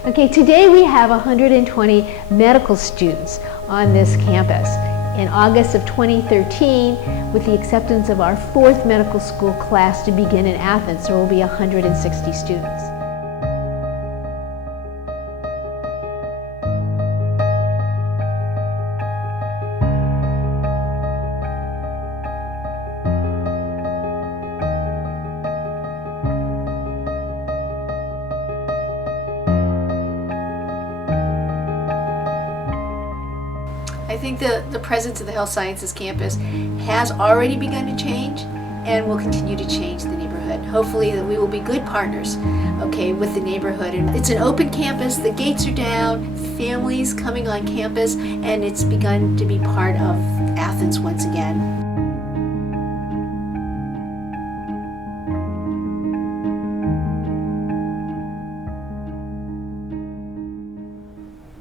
Okay, today we have 120 medical students on this campus. In August of 2013, with the acceptance of our 4th medical school class to begin in Athens, there will be 160 students. I think the presence of the Health Sciences campus has already begun to change and will continue to change the neighborhood. Hopefully that we will be good partners, okay, with the neighborhood. And it's an open campus, the gates are down, families coming on campus, and it's begun to be part of Athens once again.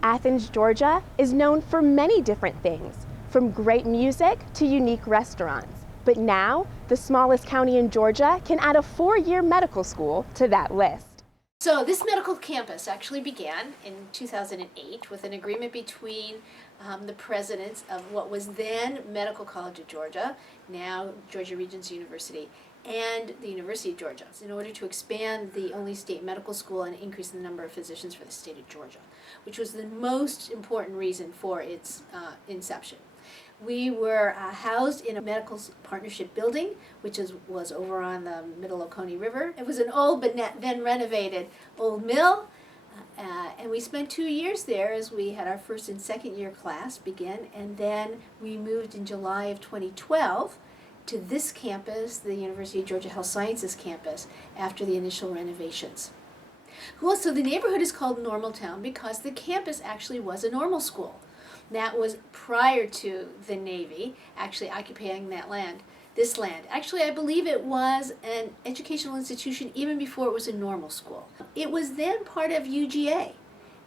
Athens, Georgia is known for many different things, from great music to unique restaurants. But now, the smallest county in Georgia can add a 4-year medical school to that list. So this medical campus actually began in 2008 with an agreement between the presidents of what was then Medical College of Georgia, now Georgia Regents University, and the University of Georgia, in order to expand the only state medical school and increase the number of physicians for the state of Georgia, which was the most important reason for its inception. We were housed in a medical partnership building, which was over on the middle Oconee River. It was an old but then renovated old mill, and we spent 2 years there as we had our 1st and 2nd year class begin, and then we moved in July of 2012 to this campus, the University of Georgia Health Sciences campus, after the initial renovations. Well, so the neighborhood is called Normaltown because the campus actually was a normal school. That was prior to the Navy actually occupying this land. Actually, I believe it was an educational institution even before it was a normal school. It was then part of UGA,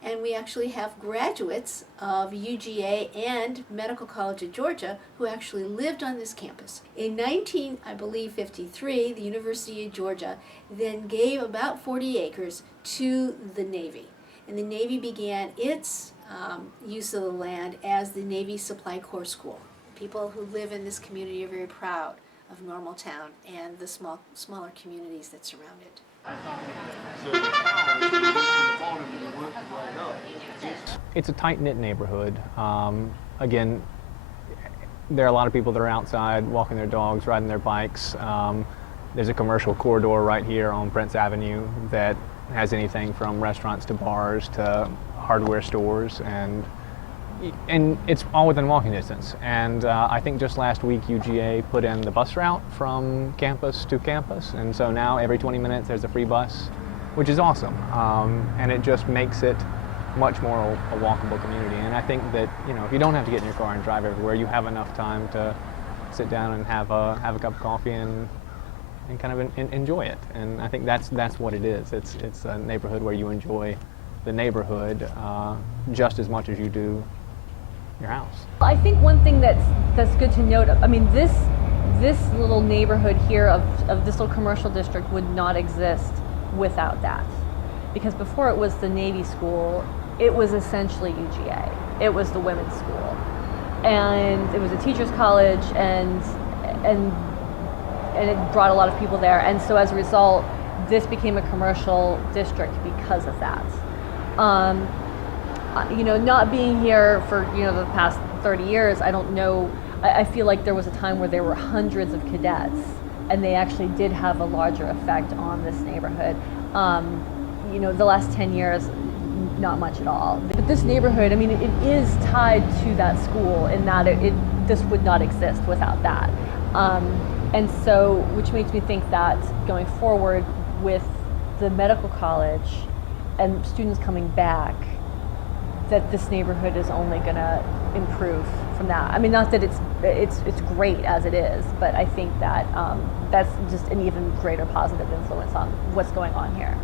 and we actually have graduates of UGA and Medical College of Georgia who actually lived on this campus. In 1953, the University of Georgia then gave about 40 acres to the Navy, and the Navy began its use of the land as the Navy Supply Corps School. People who live in this community are very proud of Normaltown and the smaller communities that surround it. It's a tight-knit neighborhood. Again, there are a lot of people that are outside walking their dogs, riding their bikes. There's a commercial corridor right here on Prince Avenue that has anything from restaurants to bars to hardware stores, and it's all within walking distance. And I think just last week UGA put in the bus route from campus to campus, and so now every 20 minutes there's a free bus, which is awesome. And it just makes it much more a walkable community. And I think that, if you don't have to get in your car and drive everywhere, you have enough time to sit down and have a cup of coffee and kind of enjoy it. And I think that's what it is. It's a neighborhood where you enjoy the neighborhood just as much as you do your house. I think one thing that's good to note, I mean, this little neighborhood here of this little commercial district would not exist without that. Because before it was the Navy school, it was essentially UGA. It was the women's school. And it was a teacher's college, and it brought a lot of people there. And so as a result, this became a commercial district because of that. Not being here for, the past 30 years, I don't know, I feel like there was a time where there were hundreds of cadets, and they actually did have a larger effect on this neighborhood. The last 10 years, not much at all. But this neighborhood, I mean, it is tied to that school in that this would not exist without that. And so, which makes me think that going forward with the medical college and students coming back, that this neighborhood is only going to improve from that. I mean, not that it's great as it is, but I think that that's just an even greater positive influence on what's going on here.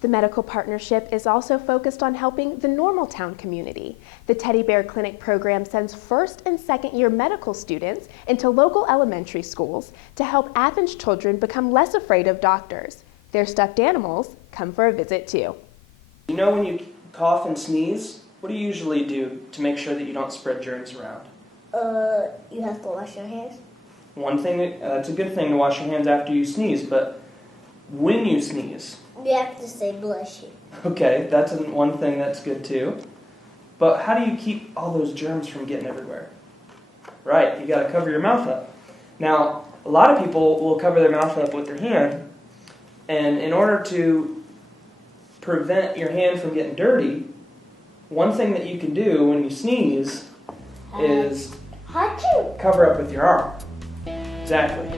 The medical partnership is also focused on helping the Normaltown community. The Teddy Bear Clinic program sends 1st and 2nd year medical students into local elementary schools to help Athens children become less afraid of doctors. Their stuffed animals come for a visit too. You know when you cough and sneeze, what do you usually do to make sure that you don't spread germs around? You have to wash your hands. One thing, it's a good thing to wash your hands after you sneeze, but when you sneeze, You have to say bless you. okay, that's one thing that's good too. But how do you keep all those germs from getting everywhere? Right, you got to cover your mouth up. Now, a lot of people will cover their mouth up with their hand, and in order to prevent your hand from getting dirty, one thing that you can do when you sneeze is Achoo! cover up with your arm. Exactly. You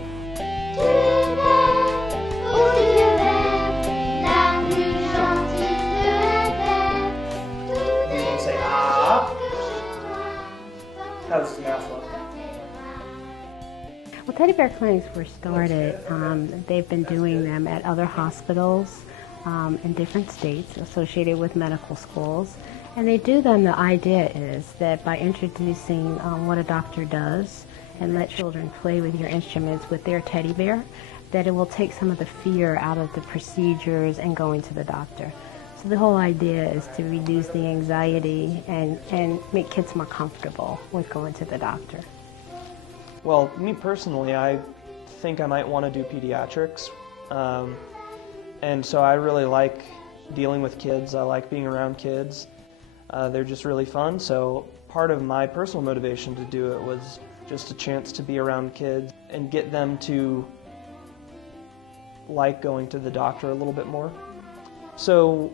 can say ah. How does the mouth look? Well, teddy bear clinics were started. They've been doing them at other hospitals in different states associated with medical schools. And they do them, the idea is that by introducing what a doctor does and let children play with your instruments with their teddy bear, that it will take some of the fear out of the procedures and going to the doctor. So the whole idea is to reduce the anxiety and make kids more comfortable with going to the doctor. Well, me personally, I think I might want to do pediatrics. And so I really like dealing with kids. I like being around kids. They're just really fun. So part of my personal motivation to do it was just a chance to be around kids and get them to like going to the doctor a little bit more. So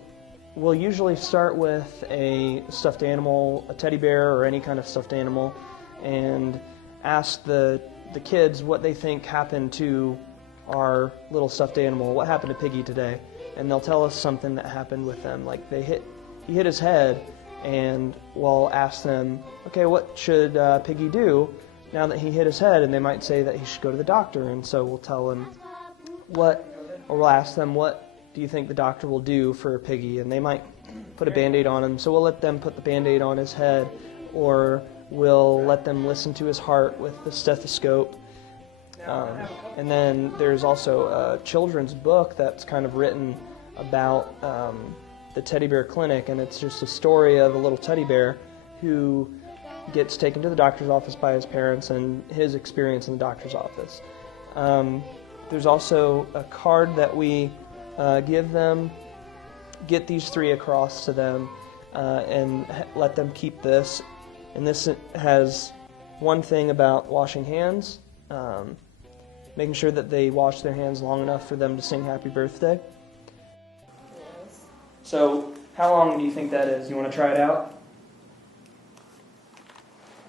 we'll usually start with a stuffed animal, a teddy bear or any kind of stuffed animal, and ask the kids what they think happened to our little stuffed animal, what happened to Piggy today. And they'll tell us something that happened with them, like he hit his head, and we'll ask them, okay, what should Piggy do now that he hit his head? And they might say that he should go to the doctor, and so we'll tell them we'll ask them, what do you think the doctor will do for Piggy? And they might put a Band-Aid on him, so we'll let them put the Band-Aid on his head, or we'll let them listen to his heart with the stethoscope. And then there's also a children's book that's kind of written about the teddy bear clinic, and it's just a story of a little teddy bear who gets taken to the doctor's office by his parents and his experience in the doctor's office. There's also a card that we give them, get these three across to them, and let them keep this. And this has one thing about washing hands, making sure that they wash their hands long enough for them to sing happy birthday. So how long do you think that is? You want to try it out?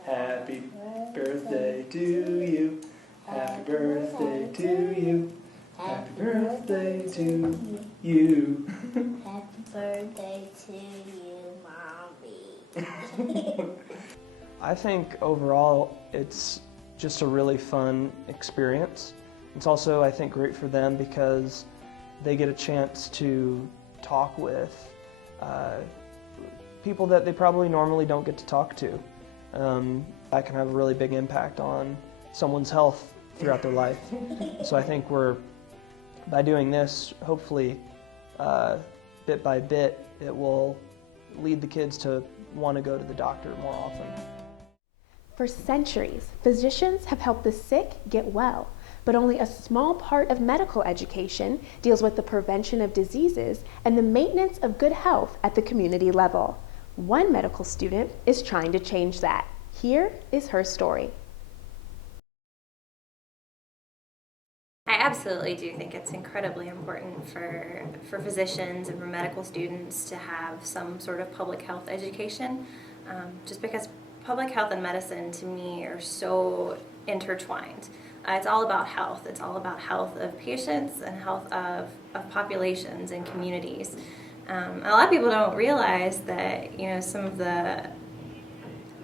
Happy birthday to you. Happy birthday to you. Happy birthday to you. Happy birthday to you, Mommy. I think overall it's just a really fun experience. It's also, I think, great for them because they get a chance to talk with people that they probably normally don't get to talk to. That can have a really big impact on someone's health throughout their life. So I think by doing this, hopefully, bit by bit, it will lead the kids to want to go to the doctor more often. For centuries, physicians have helped the sick get well, but only a small part of medical education deals with the prevention of diseases and the maintenance of good health at the community level. One medical student is trying to change that. Here is her story. I absolutely do think it's incredibly important for physicians and for medical students to have some sort of public health education, just because public health and medicine to me are so intertwined. It's all about health. It's all about health of patients and health of populations and communities. A lot of people don't realize that some of the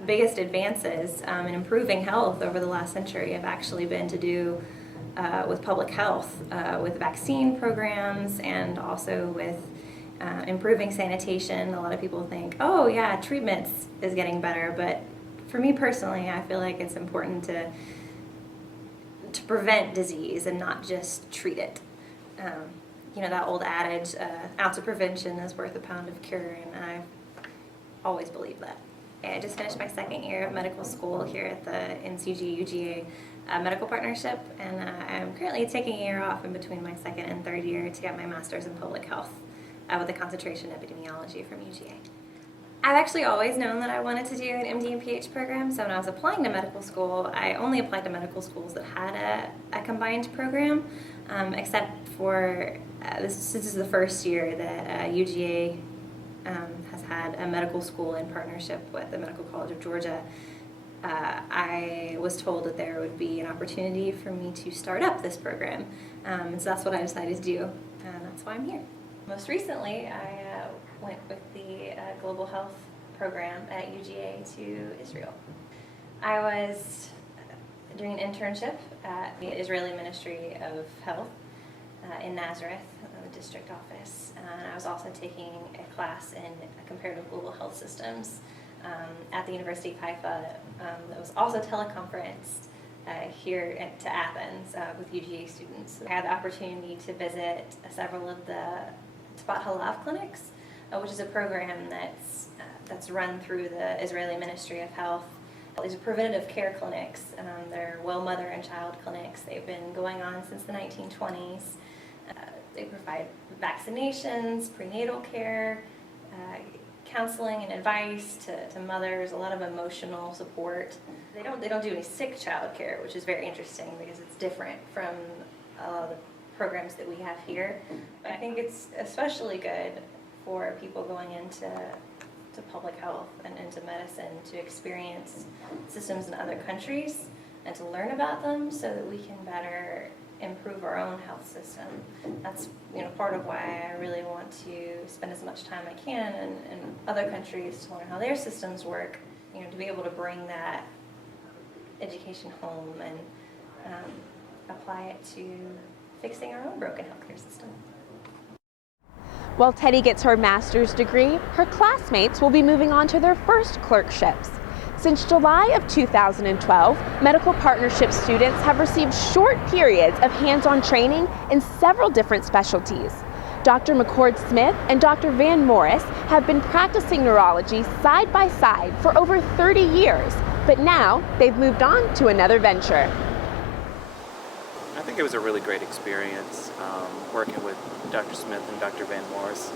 biggest advances in improving health over the last century have actually been to do with public health, with vaccine programs, and also with improving sanitation. A lot of people think, oh yeah, treatments is getting better, but for me personally, I feel like it's important to prevent disease and not just treat it. you know, that old adage, ounce of prevention is worth a pound of cure, and I always believe that. I just finished my second year of medical school here at the NCG UGA Medical Partnership, and I'm currently taking a year off in between my second and third year to get my master's in public health with a concentration in epidemiology from UGA. I've actually always known that I wanted to do an MD and MPH program, so when I was applying to medical school, I only applied to medical schools that had a combined program, except for this is the first year that UGA has had a medical school in partnership with the Medical College of Georgia. I was told that there would be an opportunity for me to start up this program, and so that's what I decided to do, and that's why I'm here. Most recently, I went with the Global Health Program at UGA to Israel. I was doing an internship at the Israeli Ministry of Health in Nazareth, the district office, and I was also taking a class in comparative global health systems at the University of Haifa. That was also teleconferenced here to Athens with UGA students. I had the opportunity to visit several of the Tzfat Halav clinics, which is a program that's run through the Israeli Ministry of Health. These are preventative care clinics. They're well mother and child clinics. They've been going on since the 1920s. They provide vaccinations, prenatal care, counseling and advice to mothers, a lot of emotional support. They don't do any sick child care, which is very interesting because it's different from a lot of the programs that we have here. But I think it's especially good for people going into public health and into medicine to experience systems in other countries and to learn about them so that we can better improve our own health system. That's part of why I really want to spend as much time I can in other countries to learn how their systems work, to be able to bring that education home and apply it to fixing our own broken healthcare system. While Teddy gets her master's degree, her classmates will be moving on to their first clerkships. Since July of 2012, Medical Partnership students have received short periods of hands-on training in several different specialties. Dr. McCord Smith and Dr. Van Morris have been practicing neurology side by side for over 30 years, but now they've moved on to another venture. I think it was a really great experience working with Dr. Smith and Dr. Van Morris.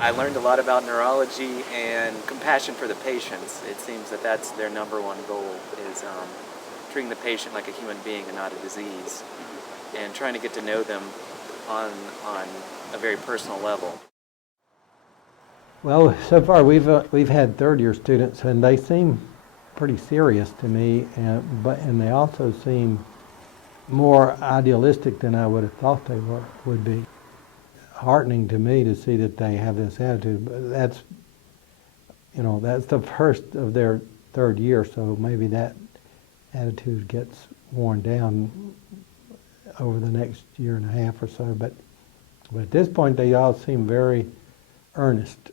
I learned a lot about neurology and compassion for the patients. It seems that that's their number one goal, is treating the patient like a human being and not a disease, and trying to get to know them on a very personal level. Well, so far we've had third-year students, and they seem pretty serious to me, and they also seem more idealistic than I would have thought they would be. Heartening to me to see that they have this attitude. But that's the first of their third year, so maybe that attitude gets worn down over the next year and a half or so. But at this point, they all seem very earnest.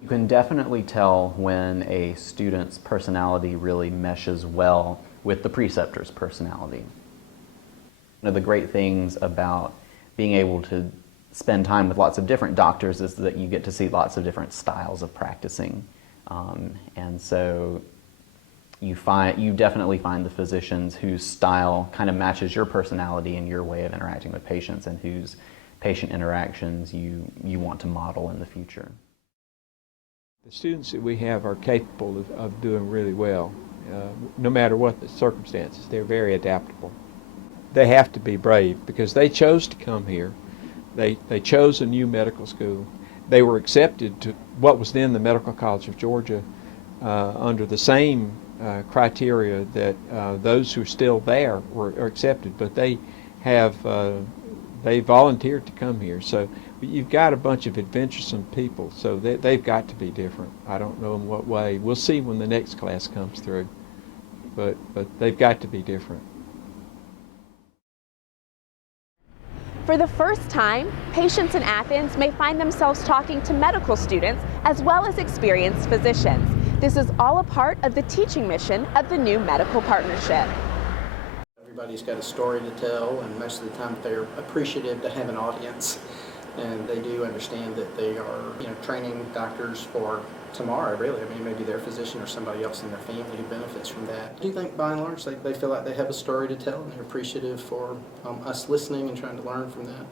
You can definitely tell when a student's personality really meshes well with the preceptor's personality. One of the great things about being able to spend time with lots of different doctors is that you get to see lots of different styles of practicing. And so you definitely find the physicians whose style kind of matches your personality and your way of interacting with patients, and whose patient interactions you want to model in the future. The students that we have are capable of doing really well, no matter what the circumstances. They're very adaptable. They have to be brave because they chose to come here. They chose a new medical school. They were accepted to what was then the Medical College of Georgia under the same criteria that those who are still there are accepted, but they volunteered to come here. So you've got a bunch of adventuresome people, so they've got to be different. I don't know in what way. We'll see when the next class comes through, but they've got to be different. For the first time, patients in Athens may find themselves talking to medical students as well as experienced physicians. This is all a part of the teaching mission of the new Medical Partnership. Everybody's got a story to tell, and most of the time they're appreciative to have an audience, and they do understand that they are, training doctors for tomorrow, really. I mean, maybe their physician or somebody else in their family who benefits from that. I do think, by and large, they feel like they have a story to tell, and they're appreciative for us listening and trying to learn from that.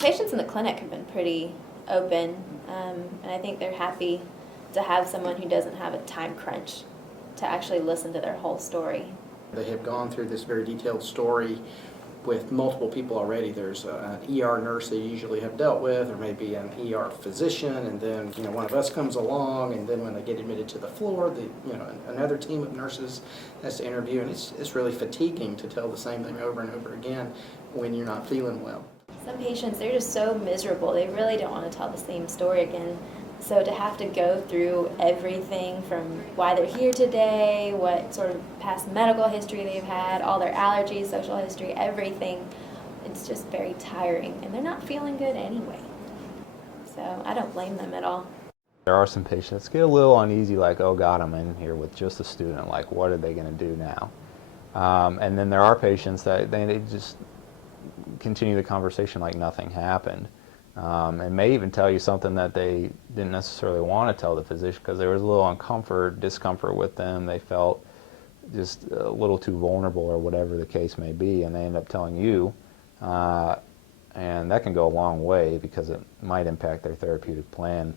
Patients in the clinic have been pretty open, and I think they're happy to have someone who doesn't have a time crunch to actually listen to their whole story. They have gone through this very detailed story with multiple people already. There's an ER nurse they usually have dealt with, or maybe an ER physician, and then one of us comes along, and then when they get admitted to the floor, another team of nurses has to interview, and it's really fatiguing to tell the same thing over and over again when you're not feeling well. Some patients, they're just so miserable, they really don't want to tell the same story again. So to have to go through everything from why they're here today, what sort of past medical history they've had, all their allergies, social history, everything, it's just very tiring, and they're not feeling good anyway. So I don't blame them at all. There are some patients that get a little uneasy, like, oh God, I'm in here with just a student, like what are they going to do now? And then there are patients that they just continue the conversation like nothing happened. And may even tell you something that they didn't necessarily want to tell the physician because there was a little discomfort with them. They felt just a little too vulnerable or whatever the case may be, and they end up telling you, and that can go a long way because it might impact their therapeutic plan.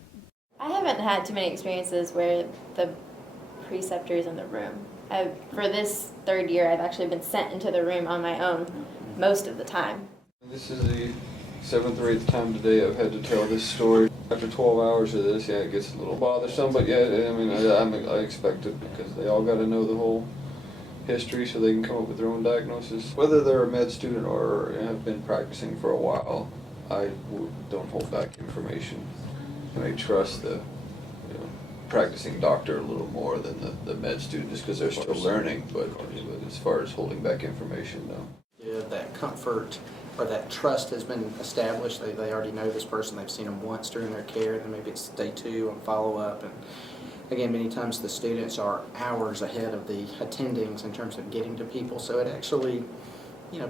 I haven't had too many experiences where the preceptor's in the room. For this third year, I've actually been sent into the room on my own most of the time. This is the 7th or 8th time today I've had to tell this story. After 12 hours of this, it gets a little bothersome, but I expect it because they all got to know the whole history so they can come up with their own diagnosis. Whether they're a med student or have been practicing for a while, I don't hold back information. And I trust the practicing doctor a little more than the med student just because they're still learning, but as far as holding back information, no. Yeah, that comfort or that trust has been established. They already know this person. They've seen them once during their care, and then maybe it's day 2 on follow-up. And again, many times the students are hours ahead of the attendings in terms of getting to people. So it actually,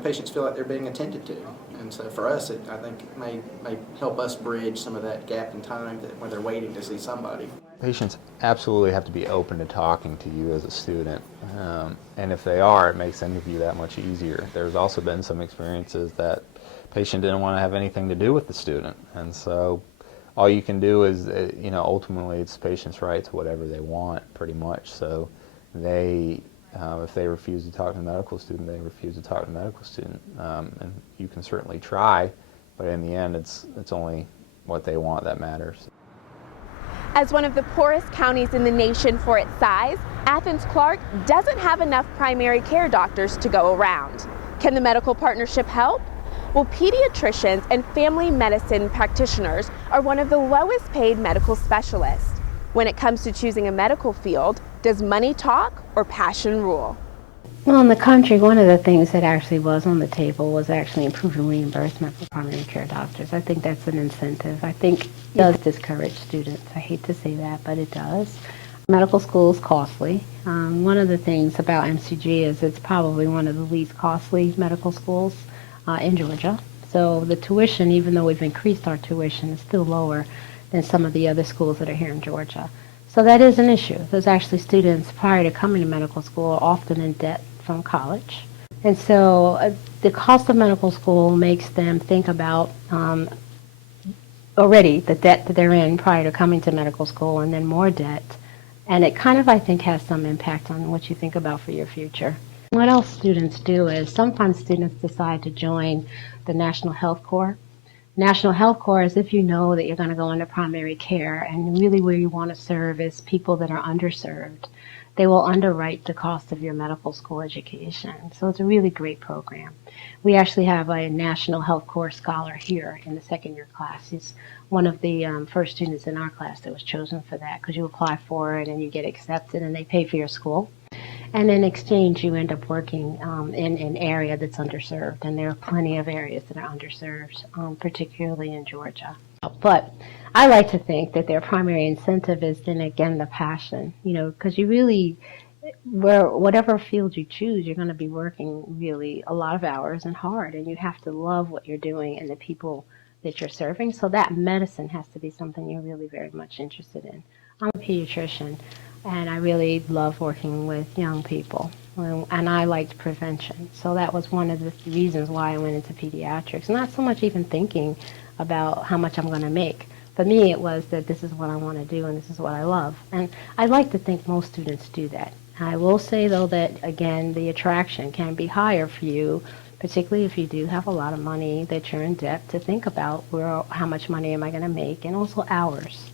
patients feel like they're being attended to. And so for us, I think it may help us bridge some of that gap in time where they're waiting to see somebody. Patients absolutely have to be open to talking to you as a student, and if they are, it makes the interview that much easier. There's also been some experiences that patient didn't want to have anything to do with the student, and so all you can do is, ultimately it's the patient's right to whatever they want, pretty much. So if they refuse to talk to a medical student, they refuse to talk to a medical student, and you can certainly try, but in the end, it's only what they want that matters. As one of the poorest counties in the nation for its size, Athens-Clarke doesn't have enough primary care doctors to go around. Can the medical partnership help? Well, pediatricians and family medicine practitioners are one of the lowest paid medical specialists. When it comes to choosing a medical field, does money talk or passion rule? Well, in the country, one of the things that actually was on the table was actually improving reimbursement for primary care doctors. I think that's an incentive. I think it does discourage students. I hate to say that, but it does. Medical school is costly. One of the things about MCG is it's probably one of the least costly medical schools in Georgia. So the tuition, even though we've increased our tuition, is still lower than some of the other schools that are here in Georgia. So that is an issue. There's actually students prior to coming to medical school are often in debt from college. And so the cost of medical school makes them think about already the debt that they're in prior to coming to medical school and then more debt. And it kind of, I think, has some impact on what you think about for your future. What else students do is sometimes students decide to join the National Health Corps. National Health Corps is if you know that you're going to go into primary care and really where you want to serve is people that are underserved. They will underwrite the cost of your medical school education. So it's a really great program. We actually have a National Health Corps scholar here in the second year class. He's one of the first students in our class that was chosen for that because you apply for it and you get accepted and they pay for your school. And in exchange, you end up working in an area that's underserved. And there are plenty of areas that are underserved, particularly in Georgia. But I like to think that their primary incentive is then again the passion, because you really, whatever field you choose, you're going to be working really a lot of hours and hard, and you have to love what you're doing and the people that you're serving. So that medicine has to be something you're really very much interested in. I'm a pediatrician, and I really love working with young people, and I liked prevention. So that was one of the reasons why I went into pediatrics. Not so much even thinking about how much I'm going to make. For me, it was that this is what I want to do and this is what I love. And I like to think most students do that. I will say, though, that, again, the attraction can be higher for you, particularly if you do have a lot of money that you're in debt, to think about how much money am I going to make, and also hours.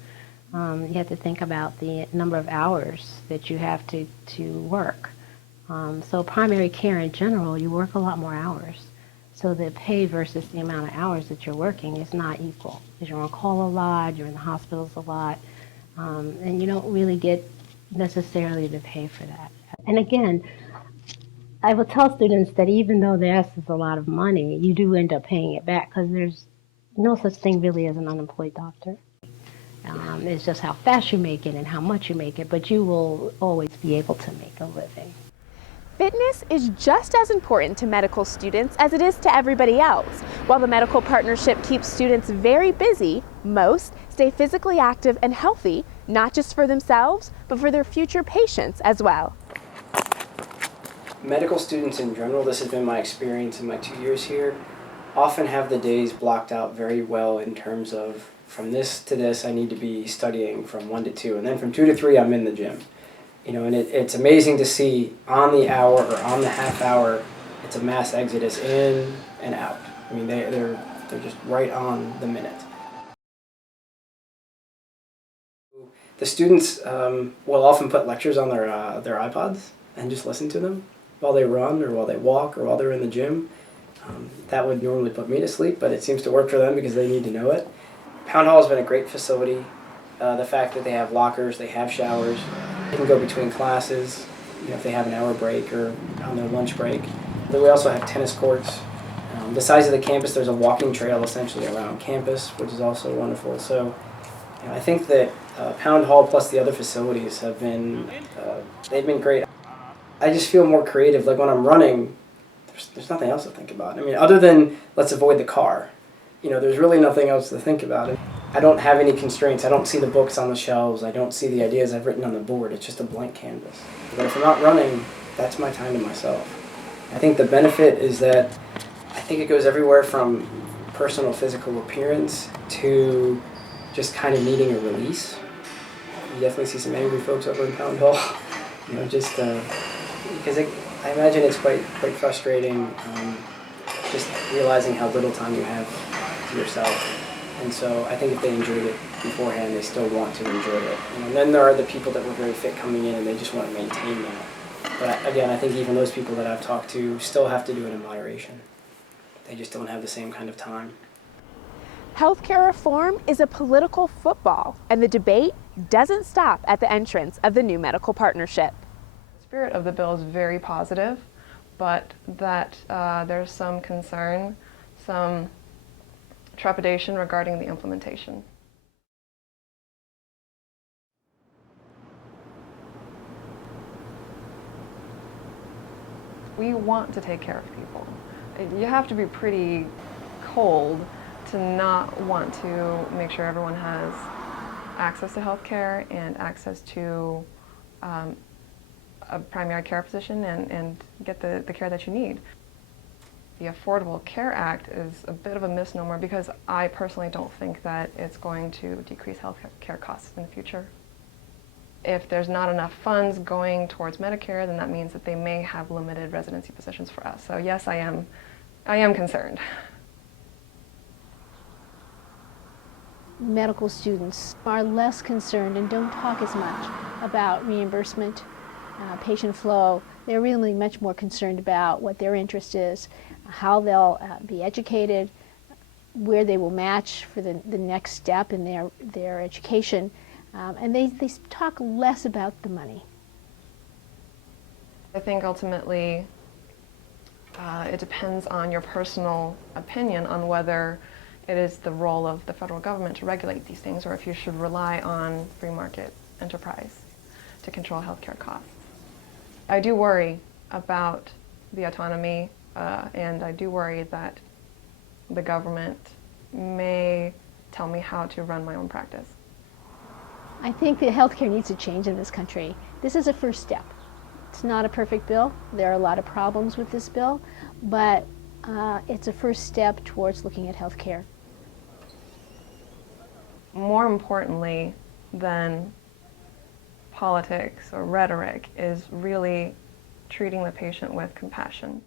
You have to think about the number of hours that you have to work. So primary care in general, you work a lot more hours. So the pay versus the amount of hours that you're working is not equal. Because you're on call a lot, you're in the hospitals a lot, and you don't really get necessarily the pay for that. And again, I will tell students that even though this is a lot of money, you do end up paying it back, because there's no such thing really as an unemployed doctor. It's just how fast you make it and how much you make it, but you will always be able to make a living. Fitness is just as important to medical students as it is to everybody else. While the medical partnership keeps students very busy, most stay physically active and healthy, not just for themselves, but for their future patients as well. Medical students in general, this has been my experience in my 2 years here, often have the days blocked out very well in terms of, from this to this, I need to be studying from 1 to 2, and then from 2 to 3, I'm in the gym. And it's amazing to see on the hour or on the half hour, it's a mass exodus in and out. I mean, they're just right on the minute. The students will often put lectures on their iPods and just listen to them while they run or while they walk or while they're in the gym. That would normally put me to sleep, but it seems to work for them because they need to know it. Pound Hall has been a great facility. The fact that they have lockers, they have showers, they can go between classes, if they have an hour break or on their lunch break. Then we also have tennis courts. The size of the campus, there's a walking trail essentially around campus, which is also wonderful. So I think that Pound Hall plus the other facilities have been, they've been great. I just feel more creative. Like when I'm running, there's nothing else to think about. I mean, other than let's avoid the car. There's really nothing else to think about. I don't have any constraints. I don't see the books on the shelves. I don't see the ideas I've written on the board. It's just a blank canvas. But if I'm not running, that's my time to myself. I think the benefit is that I think it goes everywhere from personal physical appearance to just kind of needing a release. You definitely see some angry folks over in Pound Hall. Just because I imagine it's quite frustrating just realizing how little time you have to yourself. And so I think if they enjoyed it beforehand, they still want to enjoy it. And then there are the people that were very fit coming in and they just want to maintain that. But again, I think even those people that I've talked to still have to do it in moderation. They just don't have the same kind of time. Healthcare reform is a political football, and the debate doesn't stop at the entrance of the new medical partnership. The spirit of the bill is very positive, but that there's some concern, some trepidation regarding the implementation. We want to take care of people. You have to be pretty cold to not want to make sure everyone has access to health care and access to a primary care physician and get the care that you need. The Affordable Care Act is a bit of a misnomer because I personally don't think that it's going to decrease health care costs in the future. If there's not enough funds going towards Medicare, then that means that they may have limited residency positions for us. So yes, I am concerned. Medical students are less concerned and don't talk as much about reimbursement, patient flow. They're really much more concerned about what their interest is, how they'll be educated, where they will match for the next step in their education, and they talk less about the money. I think ultimately it depends on your personal opinion on whether it is the role of the federal government to regulate these things, or if you should rely on free market enterprise to control healthcare costs. I do worry about the autonomy, and I do worry that the government may tell me how to run my own practice. I think that healthcare needs to change in this country. This is a first step. It's not a perfect bill. There are a lot of problems with this bill, but it's a first step towards looking at healthcare. More importantly than politics or rhetoric is really treating the patient with compassion.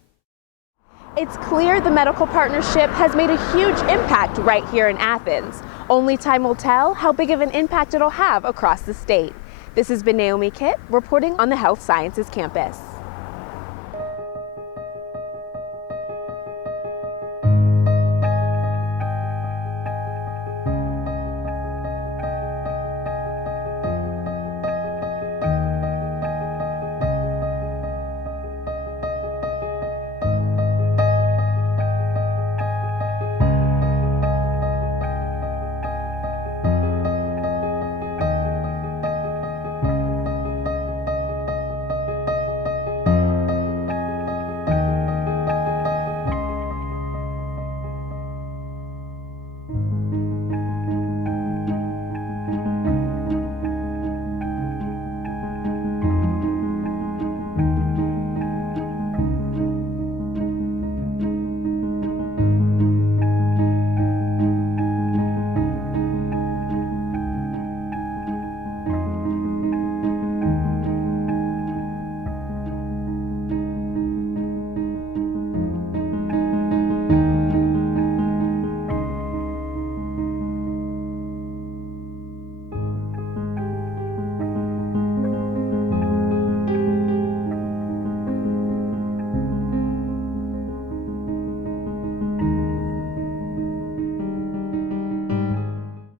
It's clear the medical partnership has made a huge impact right here in Athens. Only time will tell how big of an impact it'll have across the state. This has been Naomi Kitt reporting on the Health Sciences campus.